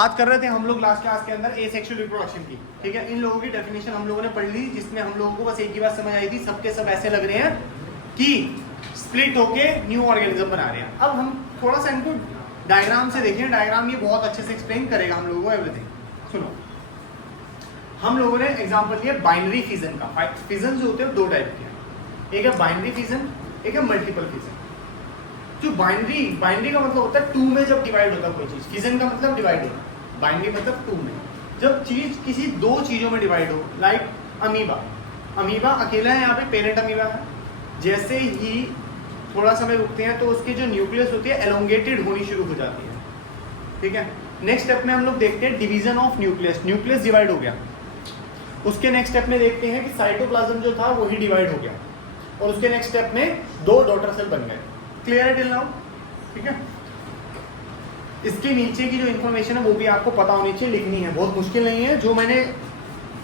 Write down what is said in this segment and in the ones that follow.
बात कर रहे थे हम लोग लास्ट क्लास के अंदर एसेक्सुअल रिप्रोडक्शन की, ठीक है। इन लोगों की डेफिनेशन हम लोगों ने पढ़ ली, जिसमें हम लोगों को बस एक ही बात समझ आई थी, सबके सब ऐसे लग रहे हैं कि स्प्लिट होके न्यू ऑर्गेनिज्म बना रहे हैं। अब हम थोड़ा सा इनको डायग्राम से देखें, डायग्राम ये बहुत अच्छे से एक्सप्लेन करेगा हम लोगों को एवरीथिंग। सुनो, हम लोगों ने एग्जाम्पल लिया बाइनरी फिजन का। फिजन जो होते हैं दो टाइप के हैं, एक है बाइनरी फिजन, एक है मल्टीपल फिजन। जो बाइनरी का मतलब होता है टू में जब डिवाइड होता है कोई चीज, फिजन का मतलब डिवाइड होना, बाइनरी मतलब टू में। जब चीज किसी दो चीजों में डिवाइड हो, लाइक अमीबा अकेला है, यहाँ पे पेरेंट अमीबा है। जैसे ही थोड़ा समय रुकते हैं तो उसकी जो न्यूक्लियस होती है एलोंगेटेड होनी शुरू हो जाती है, ठीक है। नेक्स्ट स्टेप में हम लोग देखते हैं डिवीजन ऑफ न्यूक्लियस डिवाइड हो गया। उसके नेक्स्ट स्टेप में देखते हैं कि साइटोप्लाज्म जो था वही डिवाइड हो गया, और उसके नेक्स्ट स्टेप में दो डॉटर सेल बन गए। क्लियर है टिल नाउ, ठीक है। इसके नीचे की जो इन्फॉर्मेशन है वो भी आपको पता होनी चाहिए, लिखनी है, बहुत मुश्किल नहीं है। जो मैंने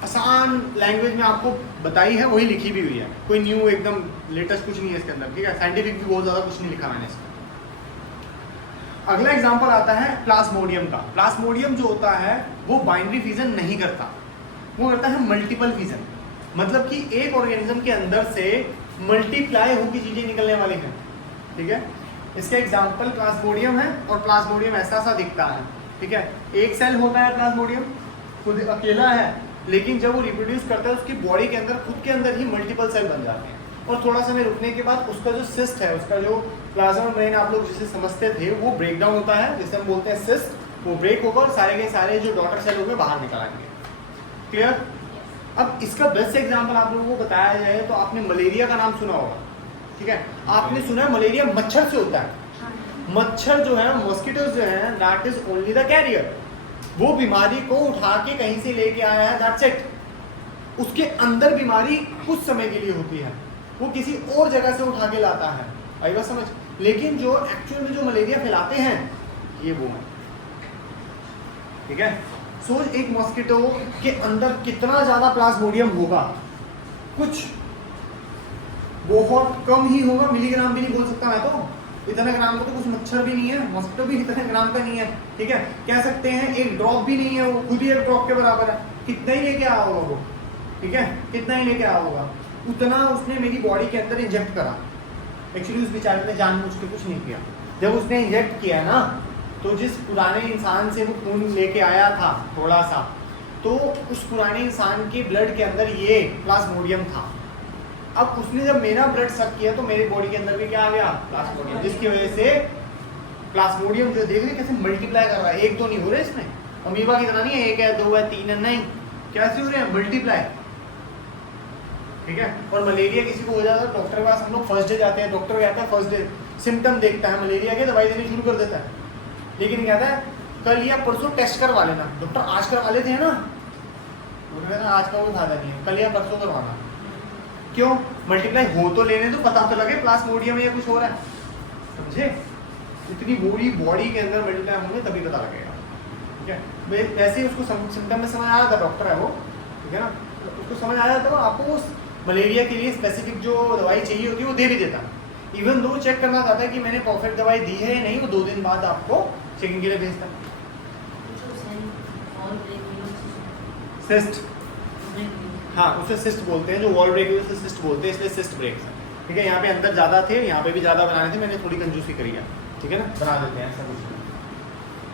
आसान लैंग्वेज में आपको बताई है वही लिखी भी हुई है, कोई न्यू एकदम लेटेस्ट कुछ नहीं है इसके अंदर, ठीक है। साइंटिफिक भी बहुत ज़्यादा कुछ नहीं लिखा मैंने इसका। अगला एग्जाम्पल आता है प्लाज्मोडियम का। प्लाज्मोडियम जो होता है वो बाइनरी फिजन नहीं करता, वो करता है मल्टीपल फिजन। मतलब कि एक ऑर्गेनिज्म के अंदर से मल्टीप्लाई होकर चीज़ें निकलने वाली हैं, ठीक है। इसके एग्जाम्पल प्लाज्मोडियम है, और प्लाज्मोडियम ऐसा सा दिखता है, ठीक है। एक सेल होता है प्लाज्मोडियम, खुद अकेला है, लेकिन जब वो रिप्रोड्यूस करता है उसकी बॉडी के अंदर खुद के अंदर ही मल्टीपल सेल बन जाते हैं, और थोड़ा समय रुकने के बाद उसका जो सिस्ट है, उसका जो प्लाज्मा मेम्ब्रेन आप लोग जिसे समझते थे वो ब्रेक डाउन होता है, जिसे हम बोलते हैं सिस्ट। वो ब्रेक होगा और सारे के सारे जो डॉटर सेल होंगे बाहर निकल आएंगे। क्लियर। अब इसका बेस्ट एग्जाम्पल आप लोगों को बताया जाए तो आपने मलेरिया का नाम सुना होगा, ठीक है। आपने सुना है मलेरिया मच्छर से होता है। मच्छर जो है, मॉस्किटोज जो है, that is only the carrier. वो बीमारी को उठा के कहीं से लेके आया है, दैट्स इट। उसके अंदर बीमारी कुछ समय के लिए होती है, वो किसी और जगह से उठा के लाता है, आई बात समझ। लेकिन जो एक्चुअल में जो मलेरिया फैलाते हैं ये वो है, ठीक है। सोच एक मॉस्किटो के अंदर कितना ज्यादा प्लाज्मोडियम होगा, कुछ बहुत कम ही होगा, मिलीग्राम भी नहीं बोल सकता मैं तो, इतना ग्राम का तो कुछ मच्छर भी नहीं है, मॉस्किटो भी इतने ग्राम का नहीं है, ठीक है। कह सकते हैं एक ड्रॉप भी नहीं है, वो खुद ही एक ड्रॉप के बराबर है। कितना ही लेके आया होगा वो, ठीक है, कितना ही लेके आया होगा, उतना उसने मेरी बॉडी के अंदर इंजेक्ट करा। एक्चुअली उस बेचारे ने जानबूझ के कुछ नहीं किया। जब उसने इंजेक्ट किया ना, तो जिस पुराने इंसान से वो खून लेके आया था थोड़ा सा, तो उस पुराने इंसान के ब्लड के अंदर ये प्लाज्मोडियम था। अब उसने जब मेरा ब्लड सक किया तो मेरी बॉडी के अंदर भी क्या आ गया, प्लाज्मोडियम, जिसकी वजह से प्लाज्मोडियम जो देख रहे कैसे मल्टीप्लाई कर रहा है। एक दो नहीं हो रहे इसमें, अमीबा की तरह नहीं है एक है दो है तीन है, नहीं, कैसे हो रहे हैं, मल्टीप्लाई, ठीक है। और मलेरिया किसी को हो जाता है, डॉक्टर के पास हम लोग फर्स्ट डे जाते हैं, डॉक्टर कहता है फर्स्ट डे सिम्टम देखता है मलेरिया के, दवाई देनी शुरू कर देता है, लेकिन कहता है कल या परसों टेस्ट करवा लेना। डॉक्टर आज करवा लेते हैं ना, वो कहता है आज का कोई फायदा नहीं है, कल या परसों करवाना। क्यों, मल्टीप्लाई हो तो लेने दो, पता तो लगे प्लाज्मोडियम या कुछ हो रहा है, समझे। इतनी बूढ़ी बॉडी के अंदर मल्टीप्लाई होंगे तभी पता लगेगा, ठीक है। वैसे ही उसको सिम्टम में समझ आया था, डॉक्टर है वो, ठीक है ना, उसको समझ आया था, आपको उस मलेरिया के लिए स्पेसिफिक जो दवाई चाहिए होती है वो दे भी देता। इवन दो चेक करना चाहता है कि मैंने परफेक्ट दवाई दी है या नहीं, वो 2 दिन बाद आपको चेकिंग के लिए भेजता है। सिस्ट, हाँ उसे सिस्ट बोलते हैं, जो वॉल ब्रेक है उसे सिस्ट बोलते हैं, इसलिए सिस्ट ब्रेक्स है, ठीक है। यहाँ पे अंदर ज़्यादा थे, यहाँ पे भी ज़्यादा बनाने थे, मैंने थोड़ी कंजूसी करी है, ठीक है ना, बना देते हैं, ऐसा कुछ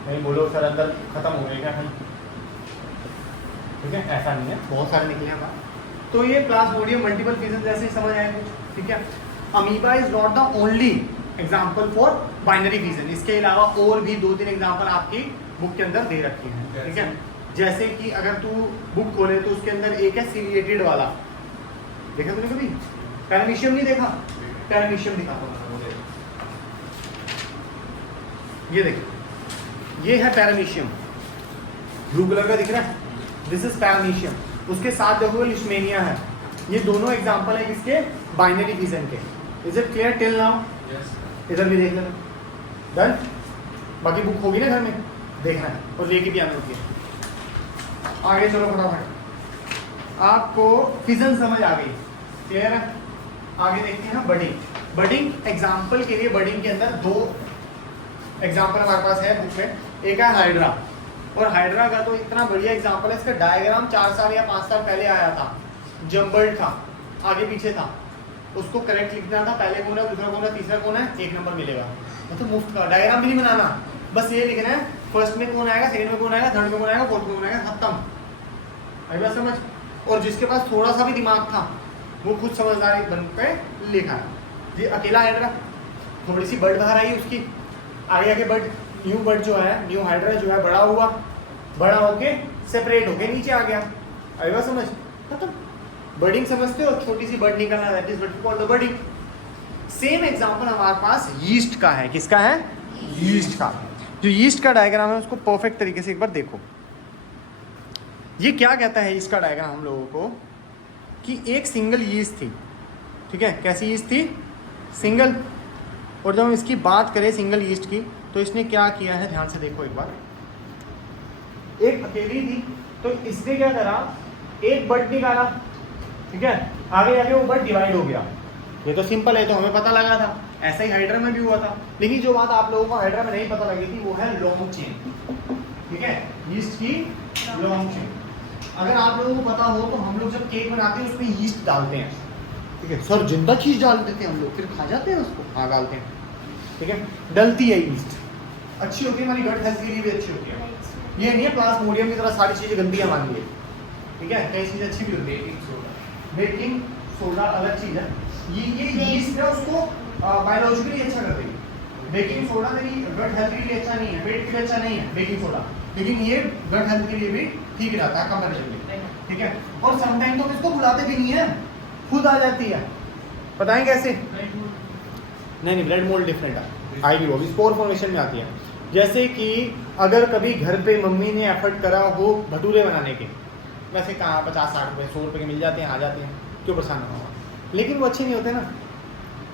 नहीं बोलो सर अंदर खत्म हो गए क्या कहीं, ठीक है, ऐसा नहीं है, बहुत सारे निकले हैं बाहर। तो ये प्लाज्मोडियम मल्टीपल फिजन जैसे समझ आए कुछ, ठीक है। Amoeba is not the only example for binary fission, इसके अलावा और भी 2-3 एग्जाम्पल आपकी बुक के अंदर दे रखे हैं, ठीक है। जैसे कि अगर तू बुक खोले तो उसके अंदर एक है सीलिएटेड वाला, देखा तूने कभी, पैरामीशियम नहीं देखा, पैरामीशियम दिखाता हूँ, ये देखिए, ये है पैरामीशियम, ब्लू कलर का दिख रहा है, दिस इज पैरामीशियम। उसके साथ देखो लिशमेनिया है, ये दोनों एग्जाम्पल है किसके, बाइनरी फिजन के। Is it clear till now? इधर भी देख लेना, डन। बाकी बुक होगी ना घर में, देखना है और लेके भी आना होती है। आगे चलो फटाफट, आपको फिजन समझ आ गई, क्लियर है। आगे देखते हैं बडिंग। बडिंग एग्जाम्पल के लिए, बडिंग के अंदर 2 एग्जाम्पल हमारे पास है बुक में, एक है हाइड्रा, और हाइड्रा का तो इतना बढ़िया एग्जांपल है, इसका डायग्राम 4 साल या 5 साल पहले आया था, जम्बल्ड था, आगे पीछे था, उसको करेक्ट लिखना था, पहले कोना, दूसरा कोना, तीसरा कोना, 1 नंबर मिलेगा। तो मुफ्त का डायग्राम भी नहीं बनाना, बस ये लिखना है फर्स्ट में कौन आएगा, सेकंड में कौन आएगा, थर्ड में कौन आएगा, फोर्थ में कौन आएगा, खत्म। अभी बात समझ। और जिसके पास थोड़ा सा भी दिमाग था वो खुद समझदार बन पे लिखा है। ये अकेला हाइड्रा, थोड़ी सी बर्ड बाहर आई उसकी, आगे आगे बर्ड, न्यू बर्ड जो है, न्यू हाइड्रा जो है बड़ा हुआ, बड़ा होके सेपरेट होके नीचे आ गया। अभी बात समझ, खत्म। बर्डिंग समझते हो, छोटी सी बर्ड निकलना, that is what we call the budding. Same example हमारे पास यीस्ट का है। किसका है? यीस्ट का। जो यीस्ट का डायग्राम है उसको परफेक्ट तरीके से एक बार देखो। ये क्या कहता है इसका डायग्राम हम लोगों को, कि एक सिंगल यीस्ट थी, ठीक है, कैसी यीस्ट थी? सिंगल। और जब हम इसकी बात करें सिंगल यीस्ट की, तो इसने क्या किया है, ध्यान से देखो एक बार। एक अकेली थी, तो इसने क्या करा, एक बर्ड निकाला, ठीक है, आगे जाके वो बर्ड डिवाइड हो गया। ये तो सिंपल है, तो हमें पता लगा था, ऐसा ही हाइड्रा में भी हुआ था। लेकिन जो बात आप लोगों को हाइड्रा में नहीं पता लगी थी वो है लॉन्ग चेन, ठीक है, यीस्ट की लॉन्ग चेन। अगर आप लोगों को पता हो तो हम लोग जब केक बनाते हैं उसमें यीस्ट डालते हैं, ठीक है, सर जिंदा चीज डाल देते हैं हम लोग, फिर खा जाते हैं उसको, हाँ डालते हैं, ठीक है, डलती है यीस्ट, अच्छी होती है, हमारी गट हेल्थ के लिए भी अच्छी होती है। ये नहीं है प्लाज्मोडियम की तरह सारी चीजें गंदी है मान लीजिए, ठीक है, कई चीजें अच्छी भी होती है। बेकिंग सोडा अलग चीज है, ये यीस्ट है उसको बायोलॉजिकली अच्छा कर देगी। बेकिंग सोडा मेरी गट हेल्थ के लिए अच्छा नहीं है, पेट के लिए अच्छा नहीं है बेकिंग सोडा, लेकिन ये गट हेल्थ के लिए भी ठीक रहता है कंपैरेटिवली, ठीक है। और समटाइम तो हम इसको बुलाते भी नहीं है, खुद आ जाती है। बताएं कैसे? नहीं, ब्लड मोल्ड डिफरेंट है, आईवी भी स्पोर फॉर्मेशन में आती है। जैसे कि अगर कभी घर पे मम्मी ने एफर्ट करा हो भटूरे बनाने के, वैसे कहाँ 50-60 रुपये 100 रुपये के मिल जाते हैं, आ जाते हैं, क्यों परेशान होगा, लेकिन वो अच्छे नहीं होते ना।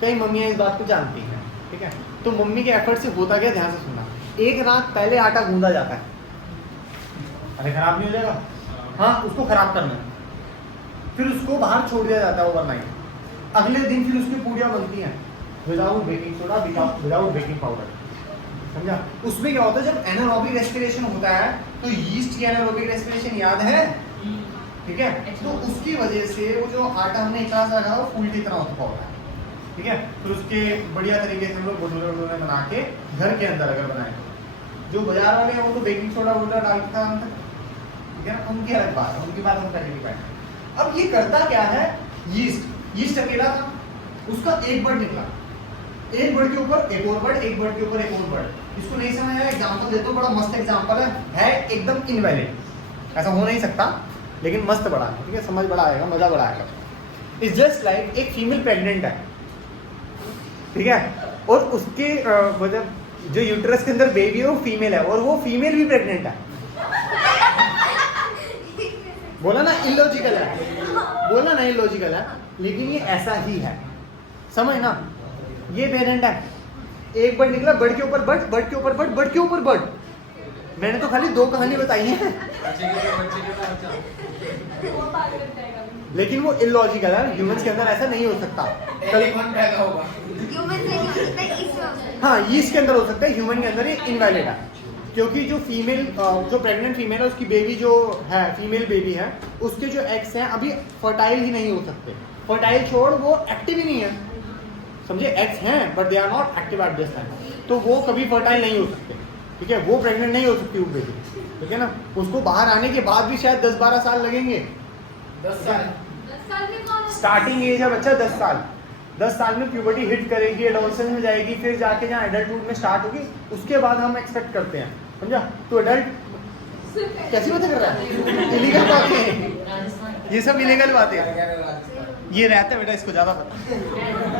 कई मम्मियाँ इस बात को जानती हैं, ठीक है। तो मम्मी के एफर्ट से होता क्या, ध्यान से सुनना, एक रात पहले आटा गूंदा जाता है, अरे खराब नहीं हो जाएगा, हाँ उसको खराब करना है, फिर उसको बाहर छोड़ दिया जाता है ओवरनाइट, अगले दिन फिर उसकी पूड़ियाँ बनती हैं without baking soda, without baking powder, समझा। उसमें क्या होता है, जब एनारोबिक रेस्पिरेशन होता है तो यीस्ट की एनारोबिक रेस्पिरेशन याद है, ठीक है, तो उसकी वजह से वो जो आटा हमने इतना सा रखा वो फूल की तरह होता है, ठीक है। फिर उसके बढ़िया तरीके से हम लोग भटूरे बना के घर के अंदर अगर बनाए, जो बाजार वाले हैं वो तो बेकिंग सोडा वोडा डाल के अंदर, ठीक है ना, उनकी अलग बात है, उनकी बात हम करने की बात है। अब ये करता क्या है, यीस्ट अकेला था, उसका एक बर्ड निकला, एक बर्ड के ऊपर एक और बर्ड, एक बर्ड के ऊपर एक और बर्ड। इसको नहीं समझ आया, एग्जांपल देता हूं, बड़ा मस्त एग्जांपल है एकदम इनवैलिड, ऐसा हो नहीं सकता, लेकिन मस्त बड़ा है, ठीक है, समझ बड़ा आएगा, मजा बड़ा आएगा। इट्स जस्ट लाइक एक फीमेल प्रेग्नेंट है, ठीक है, और उसके मतलब जो यूट्रस के अंदर बेबी है वो फीमेल है, और वो फीमेल भी प्रेग्नेंट है। बोला ना इलॉजिकल है, बोला ना इलॉजिकल है, लेकिन ये ऐसा ही है, समझ ना। ये पेरेंट है, एक बर्ड निकला, बर्ड के ऊपर बर्ड, बर्ड के ऊपर बर्ड, बर्ड के ऊपर बर्ड। मैंने तो खाली 2 कहानी बताई है, लेकिन वो इलॉजिकल है, ह्यूमंस के अंदर ऐसा नहीं हो सकता। हाँ, यीस्ट के अंदर हो सकता है, ह्यूमन के अंदर ये इनवैलिड है, क्योंकि जो फीमेल, जो प्रेग्नेंट फीमेल है उसकी बेबी जो है, फीमेल बेबी है, उसके जो एग्स हैं अभी फर्टाइल ही नहीं हो सकते। फर्टाइल छोड़, वो एक्टिव ही नहीं है, समझे, एग्स हैं but they are not active at this time, तो वो कभी फर्टाइल नहीं हो सकते, ठीक है, वो प्रेग्नेंट नहीं हो सकती वो बेबी, ठीक है ना। उसको बाहर आने के बाद भी शायद 10-12 साल लगेंगे, 10 साल स्टार्टिंग एज है बच्चा, 10 साल। 10 साल में प्यूबर्टी हिट करेगी, एडोलसेंस में जाएगी, फिर जाके जहाँ एडल्टहुड में स्टार्ट होगी, उसके बाद हम एक्सपेक्ट करते हैं, समझा। तो एडल्ट कैसी बातें कर रहा है, इलीगल बातें हैं ये सब, इलीगल बातें हैं, ये रहता है बेटा, इसको ज़्यादा पता